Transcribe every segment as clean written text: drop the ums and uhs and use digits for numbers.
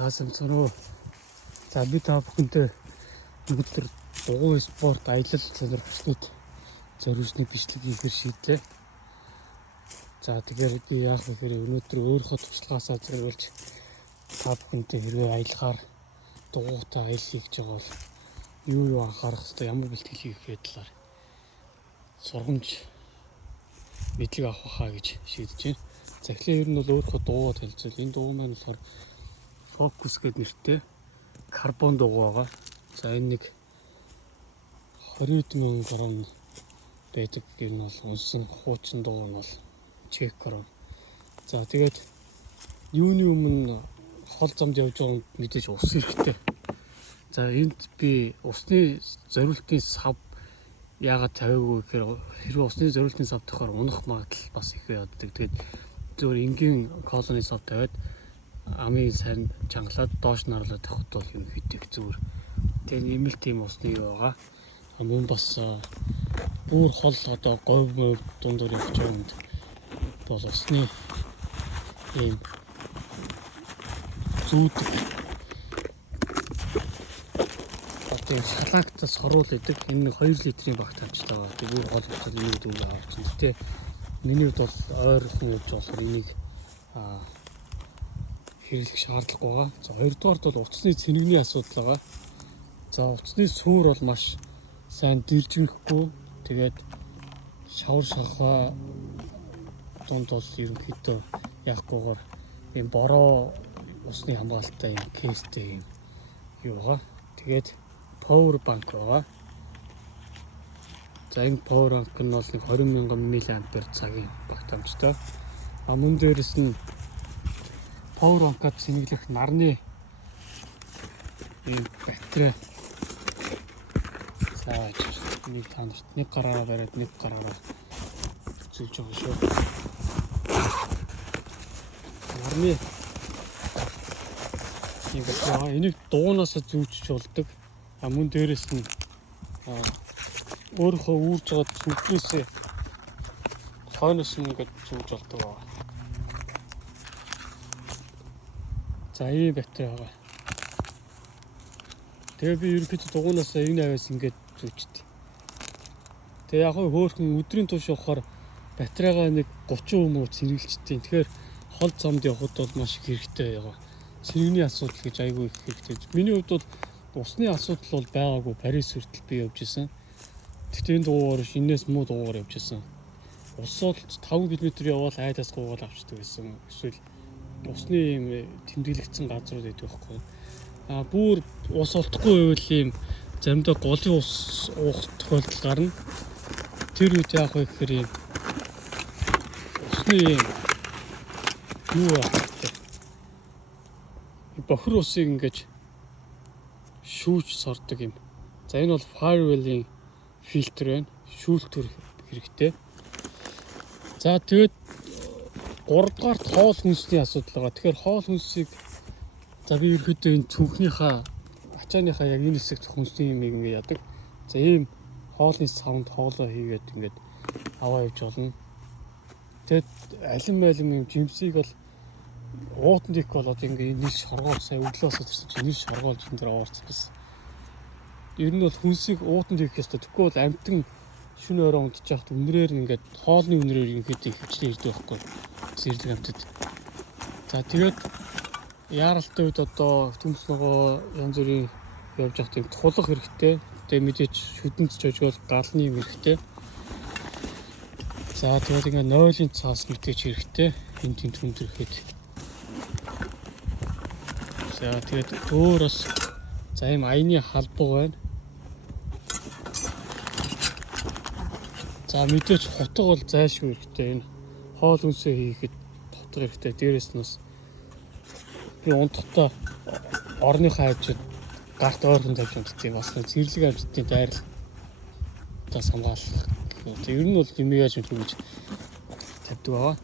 Цаасан цороо. За би та бүхэнтэй өнөөдөр дугуй спорт аялал сонирхчдод зориулсны бичлэг хийхээр шийдлээ. За тэгэхээр би яах вэ гэхээр өнөөдөр өөрийнхөө туршлагаасаа зориулж та бүхэнтэй хэрвээ аялахаар дугуйтай аялал хийж байгаа бол юу анхаарах хэрэгтэй, ямар бэлтгэл хийх вэ талаар сургамж мэдлэг авах хаа гэж шийдэж байна. За эхлээд ер нь бол өөрийнхөө дугуйд хэлцвэл энэ дугуй маань болохоор Focus гэдэг нэртэй карбон дугуй байгаа. За энэ нэг 20,000 грамм байдаг. Ер нь бол унсан хуучин дугуй нь бол чек грамм. За тэгээд юуны өмнө хол замд явж байгаа мэдээж ус хэрэгтэй. За энд би усны зориултын сав яагаад тавиагүй гэхээр хэрвээ усны зориултын сав тохоор унах магадлал бас их байдаг. Тэгээд зөвхөн энгийн колоны сав тавиад амын сайн чангалаад доош наруулаад тавихад бол юм хэдэг зүгээр. Тэгээд ийм л тийм усны юу байгаа. Мөн бас бүр хол одоо говь мөв дундуур явж байгаа юмд бол усны ийм зүүдэг одоо шалаагтаас хоруул идэг. Энэ 2 литрийн багт тавьчихлаа байгаа. Тэгээд бүр хол болчиход энийг дүүгээ авч чинь. Гэтэ миний хувьд бол ойрхон явж болохоор энийг хэрэглэх шаардлагагүй байгаа. За хоёрдугаарт бол утасны цэнэгний асуудал байгаа. За утасны суур бол маш сайн дэржинэхгүй. Тэгээд шавар шахаа донд бол ерөнхийдөө яахгүйгээр ийм бороо усны хамгаалалттай ийм кейстэй ийм юу байгаа. Тэгээд power bank байгаа. За энэ power bank нь бол 20,000 мА цагийн багт амжтай. Мөн дээрэс нь power bank-ад цэнэглэх нарны ийм батарей. За нэг танарт нэг гараараа бариад нэг гараараа зүүж байгаа шүү. Нарны ийм батарей энийг дуунаас зүүжиж болдог. Мөн дээрэс нь өөрийнхөө үүрж байгаа зүгтнээсээ хойноос нь ингээд зүүж болдог байгаа. За ийм батарей байгаа. Тэгээ би ерөнхийдөө дугуйнаас энэ аваас ингээд зүүждэг. Тэгээ яг хөөхөн өдрийн турш явахаар батарейгаа нэг 30% муу цэнэглэлжтэй. Тэгэхээр хол замд явхад бол маш их хэрэгтэй байгаа. Цэнэгний асуудал гэж айгүй их хэрэгтэй. Миний хувьд бол усны асуудал бол байгаагүй. Парис хүртэл би явж исэн. Тэгтээ энэ дугуйгаар шинээс муу дугуйгаар явж исэн. Усод 5 км явбал айдас гуугаад авчдаг гэсэн. Эсвэл усны юм тэмдэглэгдсэн газрууд байдаг байхгүй. Бүр ус олдохгүй байвал ийм заримдаа голын ус уух тохиолдол гарна. Тэр үед яах вэ гэхээр ийм усны ийм юу аа бохир усыг ингэж шүүж сордог юм. За энэ бол Firewall-ийн фильтр байна. Шүүлтүр хэрэгтэй. За тэгээд 3 дугаарт хоол хүнсний асуудал байгаа. Тэгэхээр хоол хүнсийг за би ерөөдөө энэ цүнхнийхээ ачааныхаа яг энэ хэсэгт хүнсний юм ингэ яадаг. За ийм хоолны савнд хоолоо хийгээд ингээд аваа явж болно. Тэгэд алим юм жимсийг бол уутанд их болоод ингээ нийл шоргоол сая өглөөс ирсэн чинь нийл шоргоолж энэ дээр уурцсан гэсэн. Ер нь бол хүнсийг уутанд хийх ёстой. Тэгэхгүй бол амтан шөнө өрөө унтж яхад үнрээр ингээд хоолны үнрээр ингээд хөвчлэн ирдэг байхгүй. Зэрлэг амтад. За тэгээд яаралтай үед одоо төмс ногоо янз бүрийн явж явах тийм тулах хэрэгтэй. Тэгээд мэдээч шүдэнц жожгол галны юм хэрэгтэй. За тэгээд ингээ нойлын цаас мэдээч хэрэгтэй. Энэ тийм хүндрэхэд. За тэгээд өөр бас за ийм аяны халбаг байна. За мэдээч хутга бол зайлшгүй хэрэгтэй. Энэ хоол хүнсээ хийхэд хутга хэрэгтэй. Дээрээс нь бас би унтахтаа орныхаа хажууд гарт ойрхон тавьж унтдаг. Бас зэрлэг амьтдын дайрал тас хамгаалах. Ер нь бол юм яаж юм гэж тавьдаг байгаа.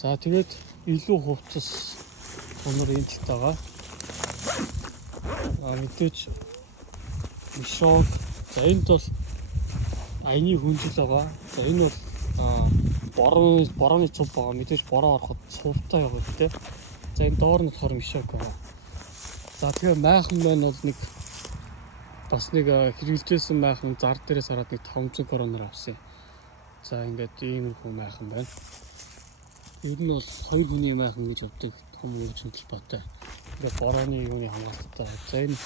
За тэгээд илүү хувцас өнөр энэ талд байгаа. Мэдээч мишог. За энд бол аяны хүнжил байгаа. За энэ бол борооны цув байгаа. Мэдээж бороо ороход цувтай явах хэрэгтэй. За энэ доор нь болохоор мишог байгаа. За тэгээ майхан байна бол нэг бас нэг хэрэгжилжсэн майхан зар дээрээс хараад нэг 500 короноор авсан. За ингээд иймэрхүү майхан байна. Ер нь бол 2 хүний майхан гэж боддог том өвчин талбайтай. Ингээд борооны юуны хамгаалттай. За энэ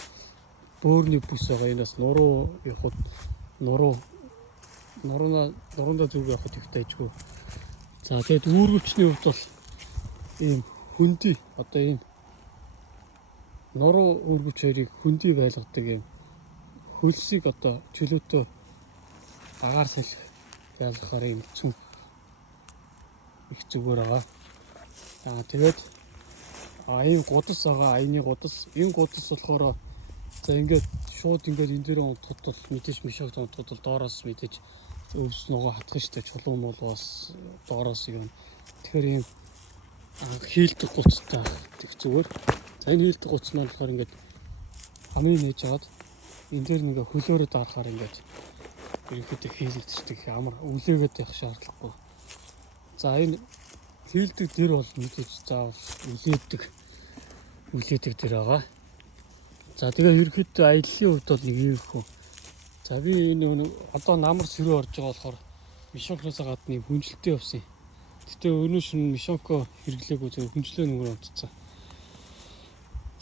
бөөрийн бүс байгаа. Энэ бас нуруу явахад нурундаа зүг явахад ихтэйчгүй. За тэгээд үүргэвчний хувьд бол ийм хөндөй одоо энэ нуруу үүргэвч хоёрыг хөндөй байлгадаг юм. Хөлсийг одоо чөлөөтөө агаар салхи ялгахаар юм цүнх их зүгээр байгаа. За тэгээд ийм гудас байгаа. Аяны гудас. Энэ гудас болохоор за ингээд шууд ингээд энэ дээр унтахад бол мэдээж мишогт унтахад бол доороос мэдээж өвс ногоо хатгах штэ. Чулуун бол бас доороос юм. Тэгэхээр ийм хийлдэг гуцтай их зүгээр. За энэ хийлдэг гуц маань болохоор ингээд хамгийн нээж аваад энэ дээр нэг хөлөөрөө дарахаар ингээд ерөнхийдөө хийлэгдчихдэг амар үлээгээд явах шаардлагагүй. За энэ хийлдэг дэр бол мэдээж заавал үлээдэг дэр байгаа. За тэгээ ерөнхийдөө аяллаа хувьд бол нэг юм хөө. За би энэ одоо намар сэрөө орж байгаа болохоор мишонкроос гадна юм хүнжилттэй явсан. Гэтэ өнөө шин мишонко хэрэглээгүй зөв хүнжлээ нүгээр унтцсан.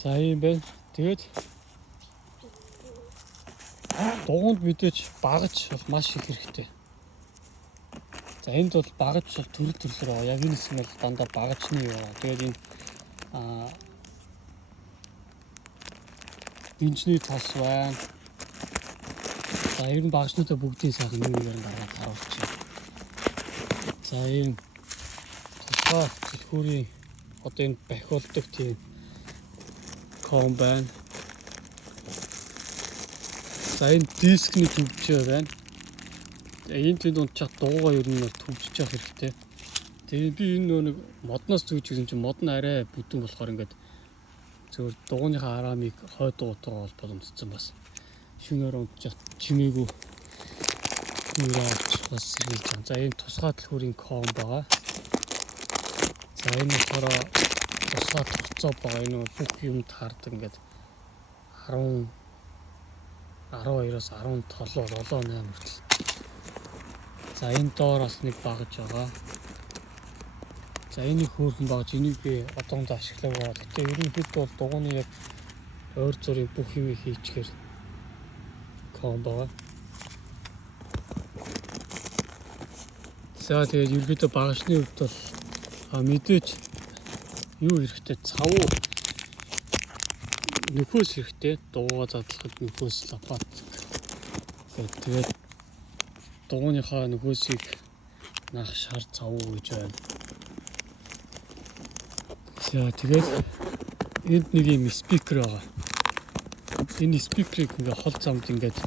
За ийм байна. Тэгээд дугуйнд мэдээж багаж бол маш их хэрэгтэй. За энд бол багаж бол төрөл байгаа. Яг энэ хэсэг нь бол дандаа багажны юу. Тэгээд энэ бенчний тос байна. За ер нь багажнуудаа бүгдийн сайхан нэг нэгээр гаргаад харуулчих. За энэ тусгай зөвхөрийн одоо энэ бахиулдаг тийм комбайн. За энэ дискний төвчөө байна. Энэ тэнд унтчих дуугаа ер нь төвчж явах хэрэгтэй. Тэгээд би энэ нэг модноос зүүж гэсэн чинь мод нь арай бүдүүн болохоор ингээд зөвхөн дугууныхаа арамыг хойд дуутайгаа бол боломжтой бас. Шүнээр унтчих чимээгүй нүүрээ бас сэргийлж байгаа. За энэ тусгай төлхөрийн ком байгаа. За энэ болохоор тусгай төрцөө байгаа. Энэ бүх юм таардаг ингээд 12-оос 17 8 хүртэл. За энэ доор бас нэг багаж байгаа. За энийг хөөрхөн багаж энийг би одоондоо ашиглаг байгаа. Гэтэ ерөнхийдөө бол дугууны яг ойр зүрийн бүх юм хийчихээр ком байгаа. За тэгээд ерөнхийдөө багажны хувьд бол мэдээж юу хэрэгтэй цавуу нөхөөс хэрэгтэй. Дуугаа задлахад нөхөөс лапат. Тэгээд дугууныхаа нөхөөсийг наах шар цавуу гэж байна. За тэгээд энд нэг юм спикер байгаа. Энэ спикерийг ингээ хол замд ингээд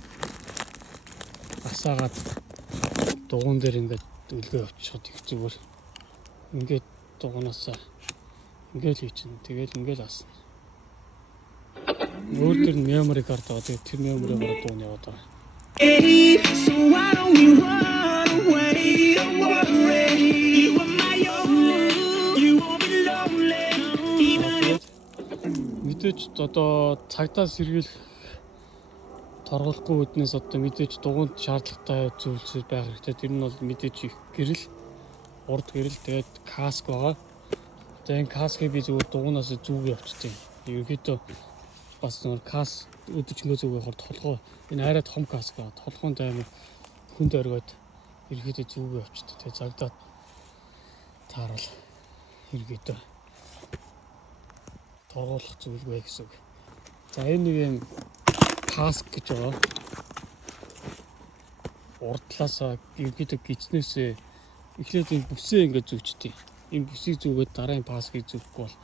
асаагаад дугуун дээр ингээд үлгээ авчихад их зүгээр. Ингээд дугуунаас ингээд хийчихнэ. Тэгэл ингээд асна. Өөр төр memory card байгаа. Тэгээд тэр memory-гаар дуун яваад байгаа. So why don't we run away? Don't worry, you are my own. You won't be lonely. Мэдээж одоо цагдаа сэргийлэх торгуулахгүй үднээс одоо мэдээж дугуйнд шаардлагатай зүйлс байх хэрэгтэй. Тэр нь бол мэдээж их гэрэл, урд гэрэл, тэгээд каск байгаа. Тэгээд энэ каскыг би зүгээр дугуйнаас зүг явуулчихсан. Ерөнхийдөө бас нөр кас өдөжгөө зүг явахаар толгой энэ арай том каск байгаа. Толгойн таймер хүнд оргиод ерөнхийдөө зүг явуулчихсан. Тэгээд цагдаад таарал ерөнхийдөө торгуулах зүйлгүй гэсэн үг. За энэ нэг юм каск гэж байгаа. Урдлаасаа ерөнхийдөө гизнээсээ эхлээд энэ бүсээ ингээд зүгчтэй. Энэ бүсийг зүгээд дараагийн паскийг зүггүй бол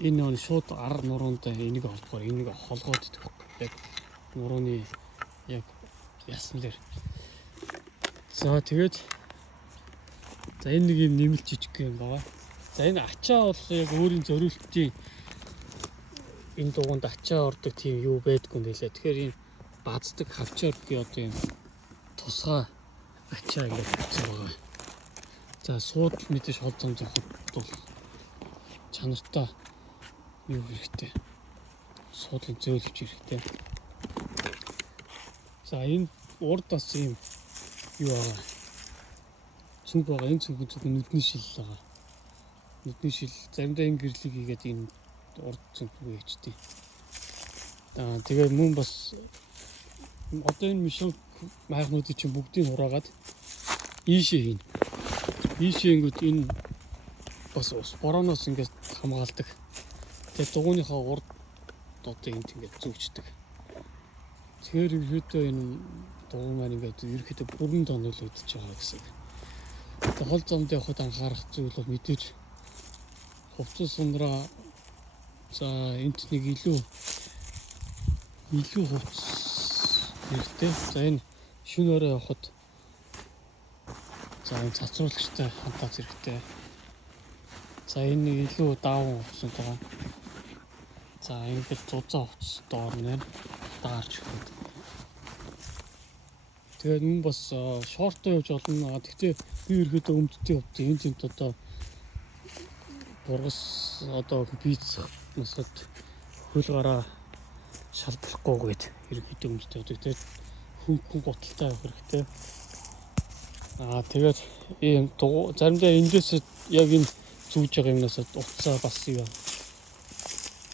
энэ нь шууд ар нуруунтай энийг холбохоор энийг холгоод идэх. Яг нурууны яг ясн дээр. За тэгээд за энэ нэг юм нэмэлт жижиг юм байгаа. За энэ ачаа бол яг өөрийн зориултын энэ дугуунд ачаа ордог тийм юу байдгүй юм лээ. Тэгэхээр энэ баздаг хавчаар би одоо энэ тусгай ачаа ингээд хийсэн байгаа. За суудл мэдээж хол зам зохиод бол чанартай юу хэрэгтэй. суудлын зөөлөж ирэхтэй. За энэ урд бас юм юу байгаа. Цүнх байгаа. Энэ цүнх нүдний шил байгаа. Нүдний шил заримдаа энэ гэрлийг хийгээд энэ урд цүнх ээжтэй. Тэгээ мөн бас одоо энэ мишин майхнуудыг чинь бүгдийг хураагаад ийшээ хийнэ. Ийшээ ингэвэл энэ бас ус борооноос ингээд хамгаалдаг. Тэгээ дугуйныхаа урд одоо энд ингээд зүгчдэг. Тэгэхээр ерөөдөө энэ дугуй маань ингээд ерөөдөө бүрэн тонологдож байгаа гэсэн. Тэгээ хол замд явхад анхаарах зүйл бол мэдээж хувцас сундраа за энд нэг илүү хувцас хэрэгтэй. За энэ шөнө өрөө явхад за энэ цацруулагчтай хантаа зэрэгтэй. За энэ илүү даавн хувцас байгаа. За ингээд зузаан хувцас доор нэ даарч өгöd. Тэгээд мөн бас шортоо явж олно. Гэхдээ би ерөөдөө өмдөлтийн хувьд энэ зэнт одоо бургас одоо пиц насад хөл гараа шалбарахгүйгээд ерөөдөө өмдөлтийн хувьд тэгээд хүн готалтай явах хэрэгтэй. Тэгээд ийм заримдаа эндээс яг энэ зүүж байгаа юмнаас утсаа бас юу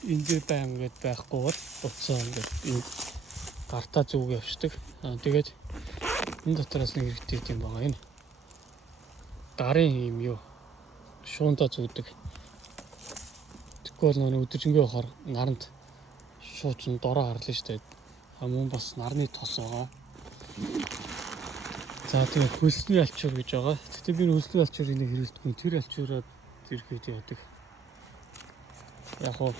энэ байн ингээд байхгүй бол утсаа ингээд энэ гартаа зүг явчихдаг. Тэгээд энэ дотроос нэг хэрэгтэй юм байгаа. Энэ гарын юм юу шуунда зүгдэг. Тэгвэл нөгөө өдөржингөө явахаар наранд шуучин дороо харлаа штэ. Мөн бас нарны тос байгаа. За тэгээд хөлсний алчуур гэж байгаа. Тэгтээ би хөлсний алчуурыг нэг хэрэглэдэггүй. Тэр алчуураа зэрэгэд яадаг. Яг хоо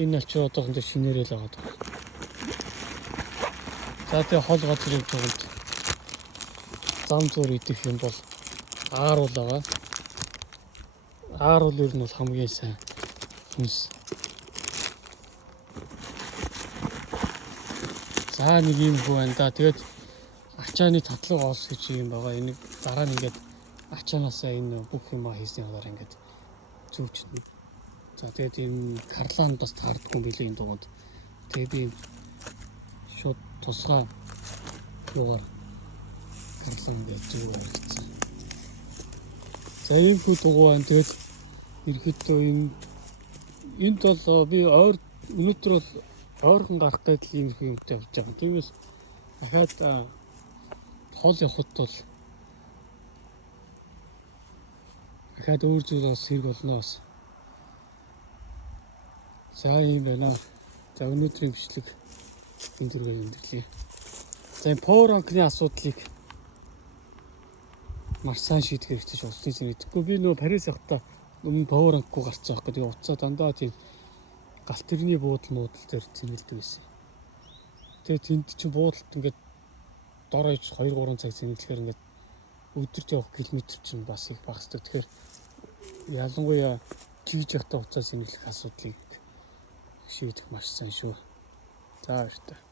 энэ алчуур одоохондоо шинээрэл байгаа. За тэгээд хол газрын туганд зам зуур идэх юм бол ааруул байгаа. Ааруул ер нь бол хамгийн сайн хүнс. За нэг юм хөө байна да. Тэгээд ачааны татлаг оос гэж юм байгаа. Энийг дараа нь ингээд ачаанаасаа энэ бүх юмаа хийсний хагаар ингээд зүвчнэ. За тэгээд энэ карлан бас таардгүй юм билээ энэ дуганд. Тэгээд би шууд тусгай юугаар карлан гэж зүг хэрэгцсэн. За ийм хүү дугуй байна. Тэгээд ерөөдөө энд бол би өнөөдөр бол ойрхон гарах гэдэг ийм юмтай явж байгаа. Тиймээс дахиад хол явахад бол дахиад өөр зүйл бас хэрэг болно бас. За ийм байна. За өнөөдрийн бичлэг энэ төрөйг өндөрлөе. За энэ power bank-ны асуудлыг маш сайн шийдэх хэрэгтэй ч усны зэний. Тэгэхгүй би нөгөө Парис явахдаа өмнө power bank-гүй гарцсан байхгүй. Тэгээ уцаа дандаа тийм галт тэрний буудал дээр зэнгэлдэг байсан. Тэгээ тэнд чинь буудалд ингээд дор хаяж 2-3 цаг зэнгэлэхээр ингээд өдөрт явах километр чинь бас их багасдаг. Тэгэхээр ялангуяа жиж явахдаа уцаа зэнгэлэх асуудлыг шийдэх маш сайн шүү. За баярлалаа.